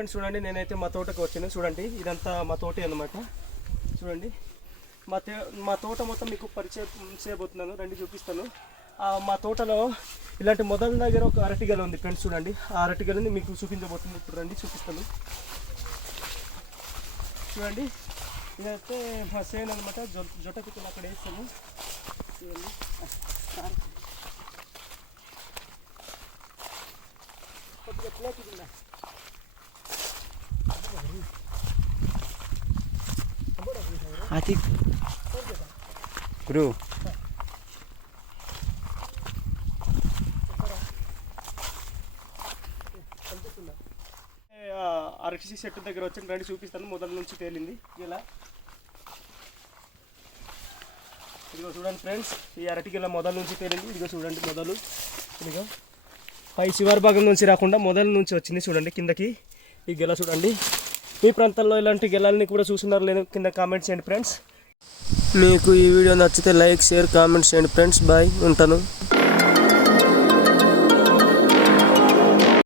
Friends చూడండి నేనైతే మా తోటకు వచ్చాను. చూడండి ఇదంతా మా తోటే అనమాట చూడండి మా మా తోట మొత్తం మీకు పరిచయం చేయబోతున్నాను. రండి చూపిస్తాను. మా తోటలో ఇలాంటి మొదల దగ్గర ఒక అరటిగల ఉంది ఫ్రెండ్స్ చూడండి. ఆ అరటిగలని మీకు చూపించబోతుంది ఇప్పుడు రండి చూపిస్తాను. చూడండి ఇదైతే మా సేన్ అనమాట జొ జొట్ట పిక్కలు అక్కడ వేస్తాము. చూడండి. కొద్దిగా ప్లేట్ ఉందా అతి గురు. ఏ, ఆ అరటి చెట్టు దగ్గర వచ్చి రండి చూపిస్తాను. మొదల నుంచి తేలింది. ఇలా. ఇదిగో చూడండి ఫ్రెండ్స్ ఈ అరటిగల మొదల నుంచి తేలింది. ఇదిగో చూడండి మొదలు. ఇదిగో. పై శివారి భాగం నుంచి రాకుండా మొదల నుంచి వచ్చింది చూడండి కిందకి. ఈ గెల చూడండి. మీ ప్రాంతాల్లో ఇలాంటి గెలాలని కూడా చూస్తున్నారు లేదు కింద కామెంట్ చేయండి ఫ్రెండ్స్ మీకు ఈ వీడియో నచ్చితే లైక్ షేర్ కామెంట్ చేయండి ఫ్రెండ్స్ బాయ్ ఉంటాను.